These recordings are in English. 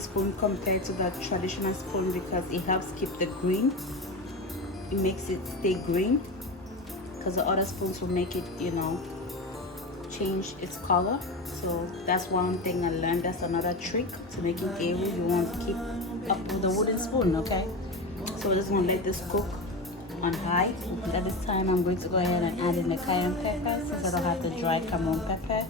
wooden spoon compared to the traditional spoon because it helps keep the green. It makes it stay green, because the other spoons will make it, you know, change its color. So that's one thing I learned. That's another trick to making eru. You want to keep up with the wooden spoon, okay? So we're just gonna let this cook on high. At this time, I'm going to go ahead and add in the cayenne pepper since I don't have the dry cayenne pepper.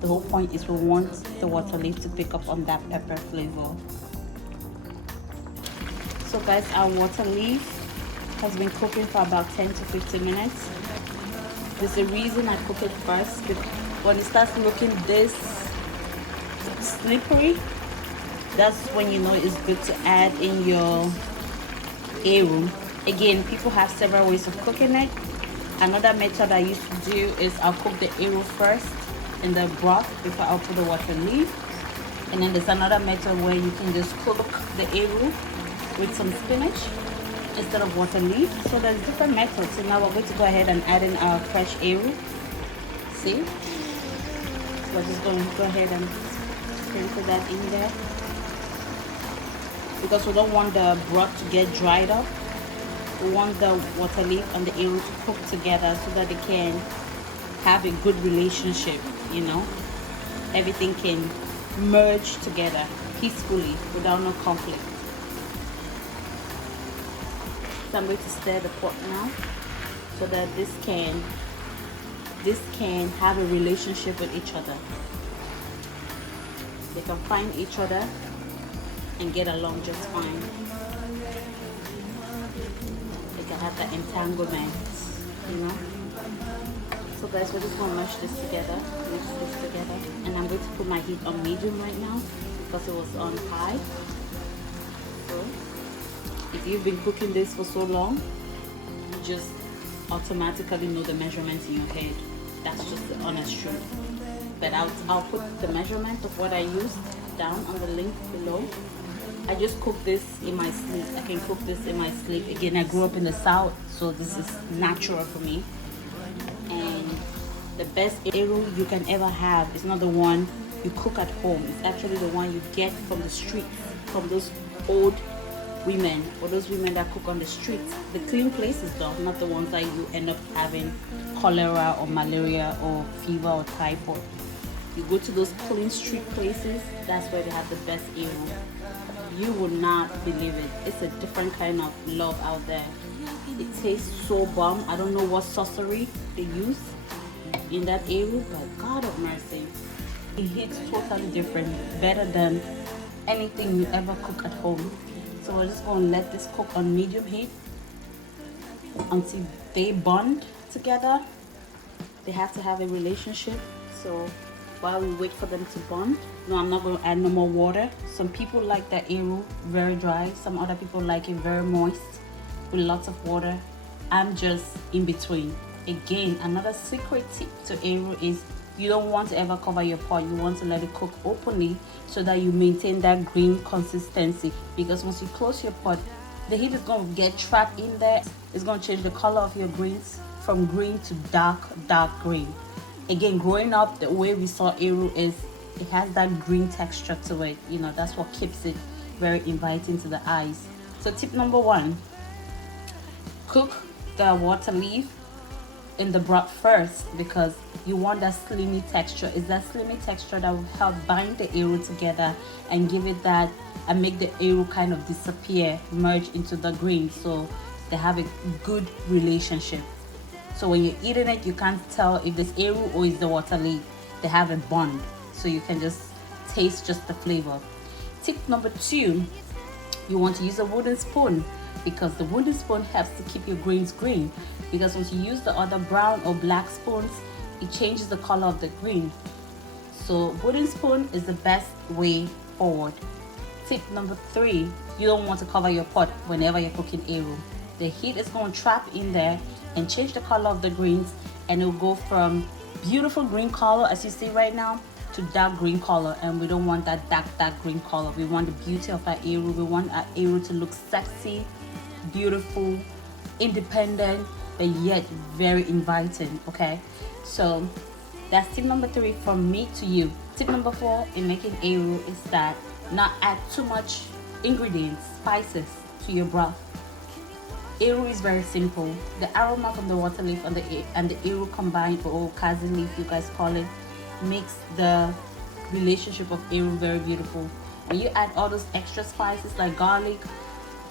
The whole point is we want the water leaf to pick up on that pepper flavor. So guys, our water leaf has been cooking for about 10 to 15 minutes. There's a reason I cook it first, because when it starts looking this slippery, that's when you know it's good to add in your eru. Again, people have several ways of cooking it. Another method I used to do is I'll cook the eru first in the broth before I'll put the water leaf. And then there's another method where you can just cook the eru with some spinach instead of water leaf. So there's different methods. So now we're going to go ahead and add in our fresh eru. See? We're just going to go ahead and sprinkle that in there, because we don't want the broth to get dried up. We want the water leaf and the eru to cook together so that they can have a good relationship, you know. Everything can merge together peacefully without no conflict. So I'm going to stir the pot now so that this can have a relationship with each other. They can find each other and get along just fine. They can have that entanglement, you know. So guys, we're just gonna mash this together, and I'm going to put my heat on medium right now because it was on high. So if you've been cooking this for so long, you just automatically know the measurements in your head. That's just the honest truth. But I'll put the measurement of what I used down on the link below. I just cook this in my sleep. I can cook this in my sleep. Again, I grew up in the South, so this is natural for me. And the best eru you can ever have is not the one you cook at home. It's actually the one you get from the streets, from those old women or those women that cook on the streets. The clean places though, not the ones that you end up having cholera or malaria or fever or typhoid. You go to those clean street places, that's where they have the best eru. You will not believe it. It's a different kind of love out there. It tastes so bomb. I don't know what sorcery they use in that eru, but God of mercy, it hits totally different, better than anything you ever cook at home. So we're just going to let this cook on medium heat until they bond together. They have to have a relationship. So while we wait for them to bond, no, I'm not going to add no more water. Some people like that eru very dry. Some other people like it very moist with lots of water. I'm just in between. Again, another secret tip to eru is you don't want to ever cover your pot. You want to let it cook openly so that you maintain that green consistency, because once you close your pot, the heat is going to get trapped in there. It's going to change the color of your greens from green to dark green. Again, growing up, the way we saw eru is it has that green texture to it. You know, that's what keeps it very inviting to the eyes. So tip number 1, cook the water leaf in the broth first, because you want that slimy texture. It's that slimy texture that will help bind the eru together and give it that, and make the eru kind of disappear, merge into the green, so they have a good relationship. So when you're eating it, you can't tell if it's eru or it's the water leaf. They have a bond, so you can just taste just the flavor. Tip number 2, you want to use a wooden spoon, because the wooden spoon helps to keep your greens green. Because once you use the other brown or black spoons, it changes the color of the green. So wooden spoon is the best way forward. Tip number 3, you don't want to cover your pot whenever you're cooking eru. The heat is going to trap in there and change the color of the greens, and it will go from beautiful green color as you see right now to dark green color, and we don't want that dark green color. We want the beauty of our eru. We want our eru to look sexy, beautiful, independent, but yet very inviting. Okay, so that's tip number 3 from me to you. Tip number 4 in making eru is that Not add too much ingredients, spices to your broth. Eru is very simple. The aroma from the water leaf and the eru combined, or kazi leaf you guys call it, makes the relationship of eru very beautiful. When you add all those extra spices like garlic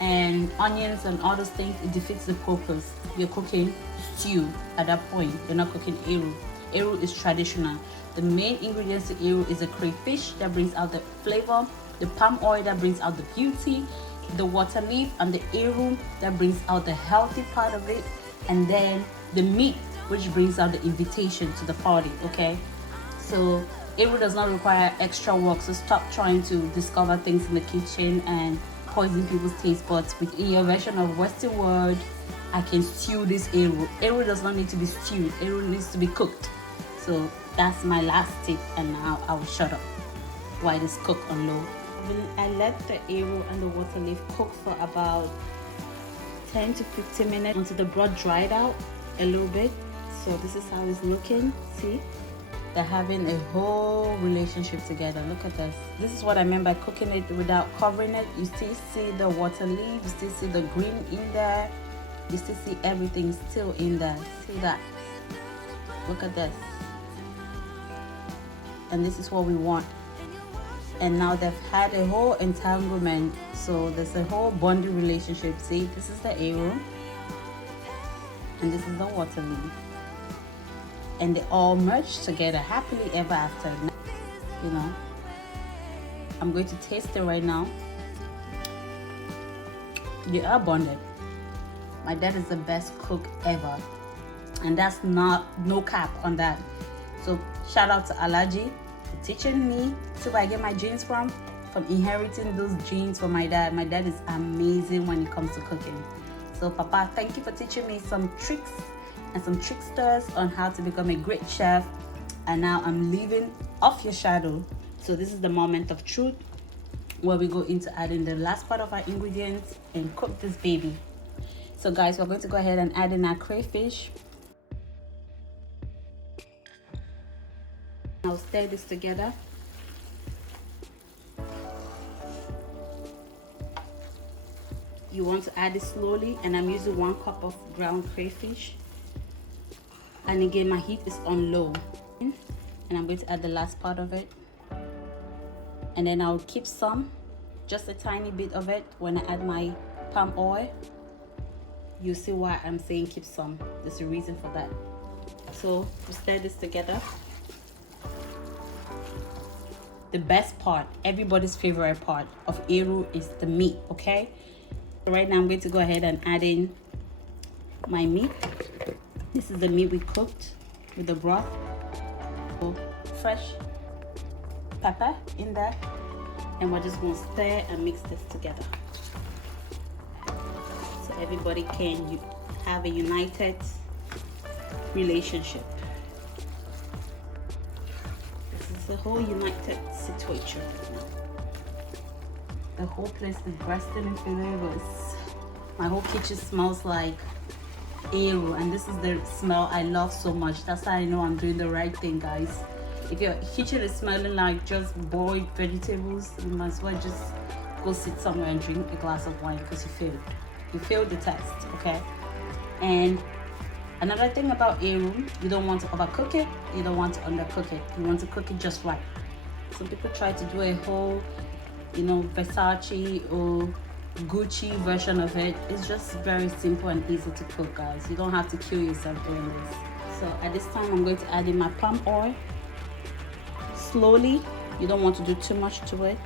and onions and all those things, it defeats the purpose. You're cooking stew at that point. You're not cooking eru. Eru is traditional. The main ingredients to eru is the crayfish that brings out the flavor, the palm oil that brings out the beauty, the water leaf and the eru that brings out the healthy part of it, and then the meat which brings out the invitation to the party. Okay, so eru does not require extra work, so stop trying to discover things in the kitchen and poison people's taste buds. Within your version of Western world, I can stew this eru. Eru does not need to be stewed. Eru needs to be cooked. So that's my last tip, and now I will shut up while it is cooked on low. I let the eru and the water leaf cook for about 10 to 15 minutes until the broth dried out a little bit. So this is how it's looking. See, they're having a whole relationship together. Look at this. This is what I meant by cooking it without covering it. You still see the water leaf, you still see the green in there, you still see everything still in there. See that? Look at this. And this is what we want. And now they've had a whole entanglement, so there's a whole bonding relationship. See, this is the eru and this is the water leaf, and they all merge together happily ever after. You know, I'm going to taste it right now. They are bonded. My dad is the best cook ever, and that's not no cap on that. So shout out to Alaji for teaching me. See where I get my genes from inheriting those genes from my dad. My dad is amazing when it comes to cooking. So Papa, thank you for teaching me some tricks and some tricksters on how to become a great chef. And now I'm living off your shadow. So this is the moment of truth where we go into adding the last part of our ingredients and cook this baby. So guys, we're going to go ahead and add in our crayfish. I'll stir this together. You want to add it slowly, and I'm using 1 cup of ground crayfish. And again, my heat is on low. And I'm going to add the last part of it. And then I'll keep some, just a tiny bit of it when I add my palm oil. You see why I'm saying keep some. There's a reason for that. So we stir this together. The best part, everybody's favorite part of eru is the meat, okay? So right now I'm going to go ahead and add in my meat. This is the meat we cooked with the broth. So fresh pepper in there, and we're just going to stir and mix this together so everybody can have a united relationship. The whole united situation right now. The whole place is bursting in flavors. My whole kitchen smells like eru, and this is the smell I love so much. That's how I know I'm doing the right thing, guys. If your kitchen is smelling like just boiled vegetables, you might as well just go sit somewhere and drink a glass of wine, because you failed the test. Okay. And another thing about eru, you don't want to overcook it, you don't want to undercook it. You want to cook it just right. Some people try to do a whole, Versace or Gucci version of it. It's just very simple and easy to cook, guys. You don't have to kill yourself doing this. So at this time, I'm going to add in my palm oil. Slowly, you don't want to do too much to it.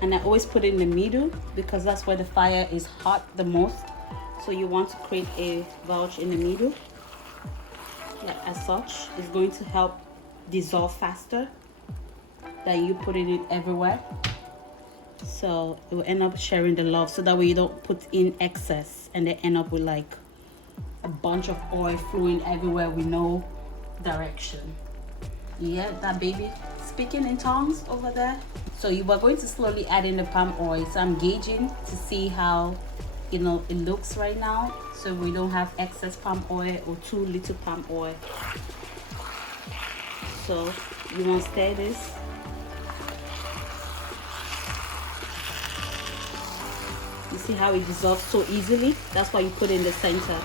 And I always put it in the middle because that's where the fire is hot the most. So you want to create a bulge in the middle, like as such. It's going to help dissolve faster than you putting it everywhere. So it will end up sharing the love, so that way you don't put in excess and they end up with like a bunch of oil flowing everywhere with no direction. Yeah, that baby speaking in tongues over there. So you are going to slowly add in the palm oil. So I'm gauging to see how it looks right now, so we don't have excess palm oil or too little palm oil. So you want to stir this see how it dissolves so easily? That's why you put it in the center.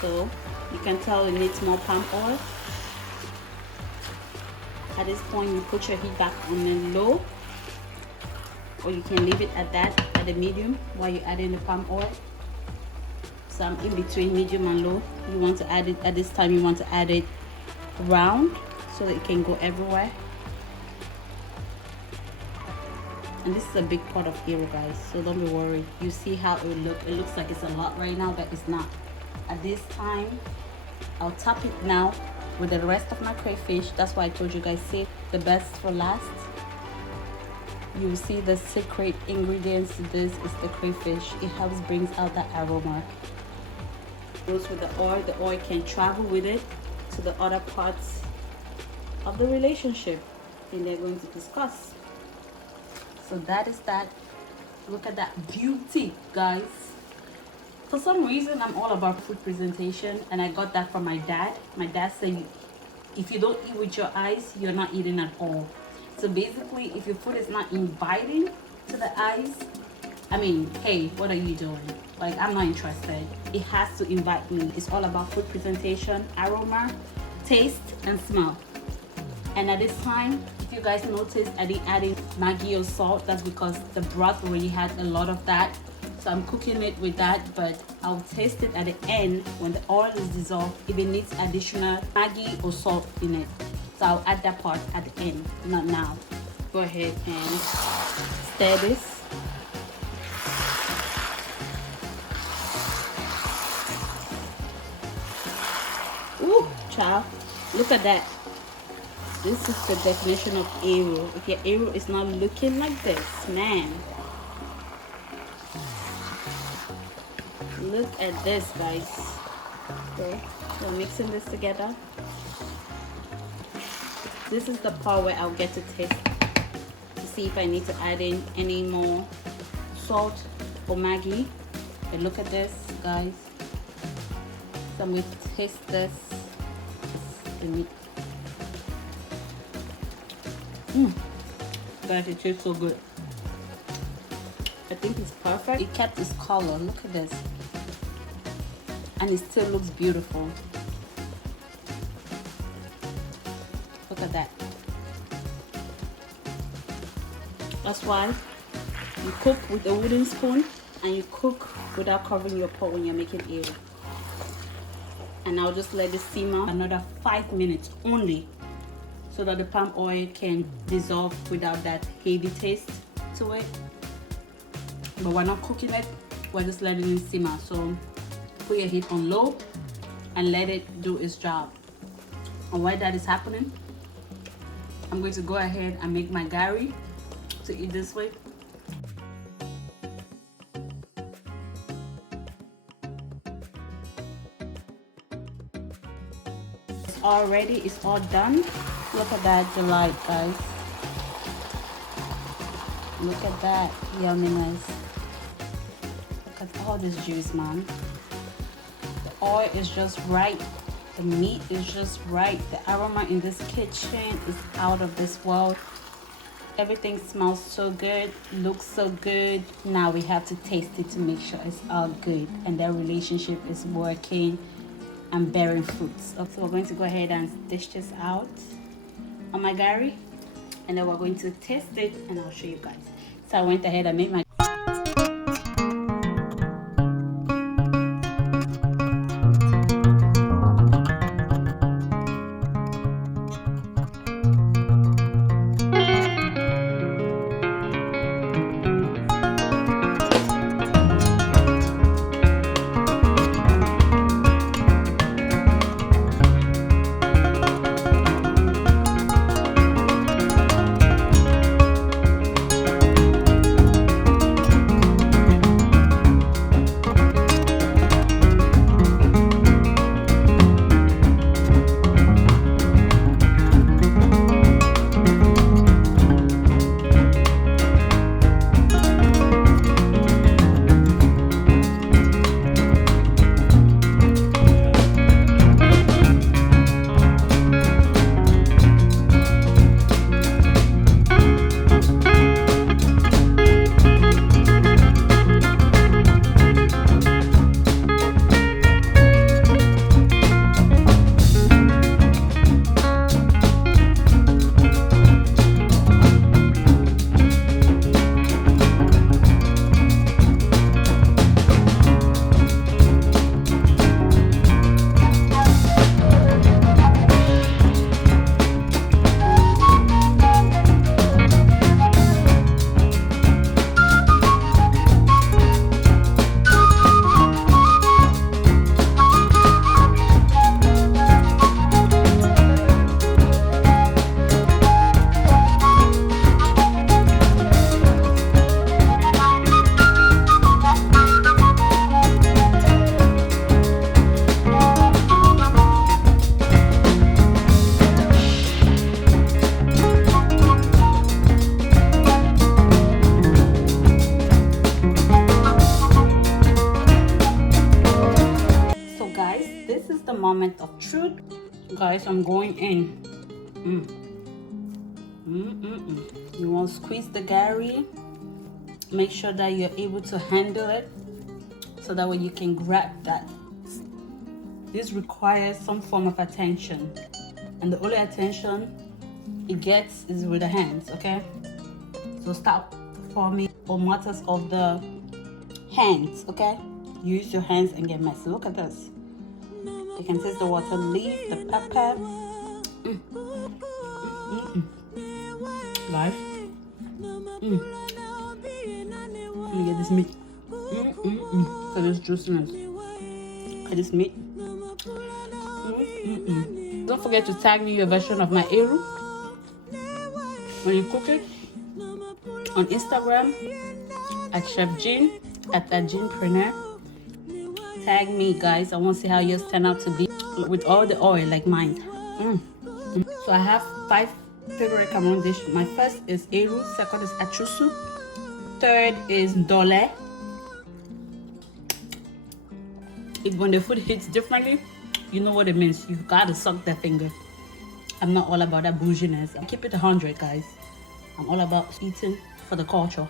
So you can tell it needs more palm oil. At this point, you put your heat back on the low, or you can leave it at that, at the medium, while you add in the palm oil. So I'm in between medium and low. You want to add it at this time, you want to add it round so that it can go everywhere. And this is a big pot of arrow, guys, so don't be worried. You see how it will look. It looks like it's a lot right now, but it's not. At this time, I'll top it now with the rest of my crayfish. That's why I told you guys, save the best for last. You will see the secret ingredients to this is the crayfish. It helps brings out that aroma. Goes with the oil can travel with it to the other parts of the relationship, and they're going to discuss. So that is that. Look at that beauty, guys. For some reason, I'm all about food presentation, and I got that from my dad. My dad said, if you don't eat with your eyes, you're not eating at all. So basically, if your food is not inviting to the eyes, I mean, hey, what are you doing? Like, I'm not interested. It has to invite me. It's all about food presentation, aroma, taste, and smell. And at this time, if you guys notice, I didn't add in Maggi or salt. That's because the broth already had a lot of that. So I'm cooking it with that, but I'll taste it at the end when the oil is dissolved if it needs additional Maggi or salt in it. So I'll add that part at the end, not now. Go ahead and stir this. Ooh, child, look at that. This is the definition of arrow. If your arrow is not looking like this, man. Look at this, guys. Okay, so mixing this together. This is the part where I'll get to taste to see if I need to add in any more salt or Maggi. But look at this, guys. So I'm going to taste this. The meat. Guys, it tastes so good. I think it's perfect. It kept its color. Look at this. And it still looks beautiful. Look at that. That's why you cook with a wooden spoon and you cook without covering your pot when you're making arrow. And I'll just let it simmer another 5 minutes only, so that the palm oil can dissolve without that heavy taste to it. But we're not cooking it, we're just letting it simmer. So put your heat on low and let it do its job. And while that is happening, I'm going to go ahead and make my gari to eat this way. It's all ready, it's all done. Look at that delight, guys. Look at that yumminess. Look at all this juice, man. The oil is just right. The meat is just right. The aroma in this kitchen is out of this world. Everything smells so good, looks so good. Now we have to taste it to make sure it's all good and that relationship is working and bearing fruits. So we're going to go ahead and dish this out on my gari, and then we're going to taste it and I'll show you guys. So I went ahead and made my guys, I'm going in. You want to squeeze the gari. Make sure that you're able to handle it so that way you can grab that. This requires some form of attention, and the only attention it gets is with the hands, okay? So start forming or matters of the hands, okay? Use your hands and get messy. Look at this. You can taste the water leaf, the pepper. Guys, let me get this meat. For this juiciness. For this meat. Don't forget to tag me your version of my eru when you cook it on Instagram at Chef Jean at that Jeanpreneur. Tag me, guys. I want to see how yours turn out to be with all the oil like mine. So I have 5 favorite Cameroon dish. My first is eru, second is achusu, third is dole. If when the food hits differently, you know what it means. You gotta suck that finger. I'm not all about that bouginess. I keep it 100, guys. I'm all about eating for the culture.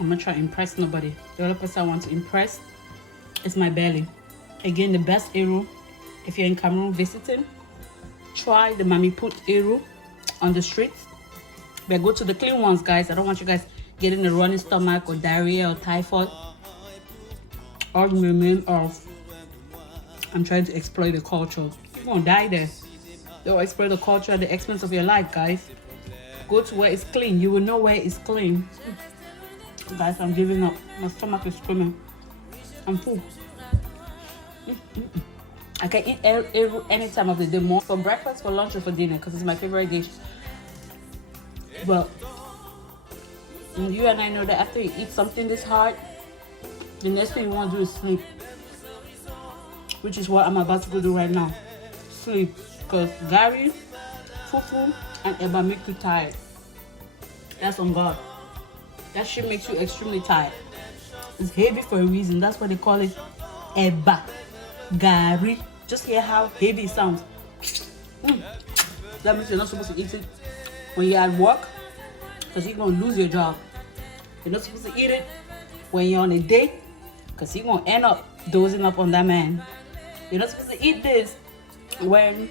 I'm not trying to impress nobody. The only person I want to impress is my belly. Again, the best eru, if you're in Cameroon visiting, try the Mami Put eru on the streets. But go to the clean ones, guys. I don't want you guys getting a running stomach or diarrhea or typhoid. Or remain of I'm trying to exploit the culture. You're gonna die there. They'll exploit the culture at the expense of your life, guys. Go to where it's clean. You will know where it's clean. Guys, I'm giving up. My stomach is screaming. I'm full. I can eat any time of the day, more for breakfast, for lunch, or for dinner, because it's my favorite dish. But you and I know that after you eat something this hard, the next thing you want to do is sleep, which is what I'm about to go do right now. Sleep, because gari, fufu, and eba make you tired. That's on God. That shit makes you extremely tired. It's heavy for a reason. That's why they call it eba, gari. Just hear how heavy it sounds. That means you're not supposed to eat it when you're at work, because you're gonna lose your job. You're not supposed to eat it when you're on a date, because you're gonna end up dozing up on that man. You're not supposed to eat this when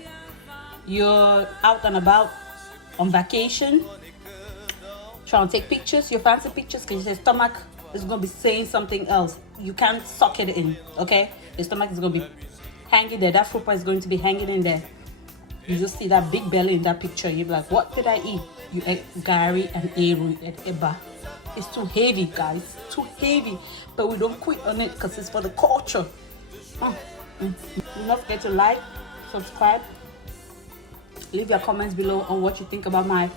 you're out and about on vacation, trying to take pictures, your fancy pictures, because your stomach is gonna be saying something else. You can't suck it in, okay? Your stomach is gonna be hanging there. That fupa is going to be hanging in there. You just see that big belly in that picture. You're like, what did I eat? You ate gari and eru and eba. It's too heavy, guys. Too heavy. But we don't quit on it because it's for the culture. Do not forget to like, subscribe, leave your comments below on what you think about my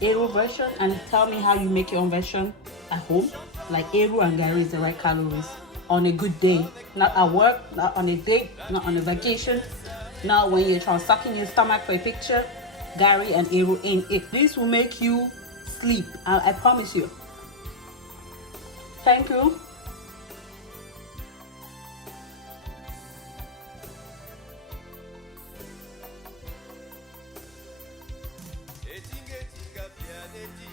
eru version, and tell me how you make your own version at home. Like eru and gari is the right calories on a good day. Not at work, not on a date, not on a vacation, not when you're trying to suck in your stomach for a picture. Gari and eru ain't it. This will make you sleep. I promise you. Thank you. Etinga pianeti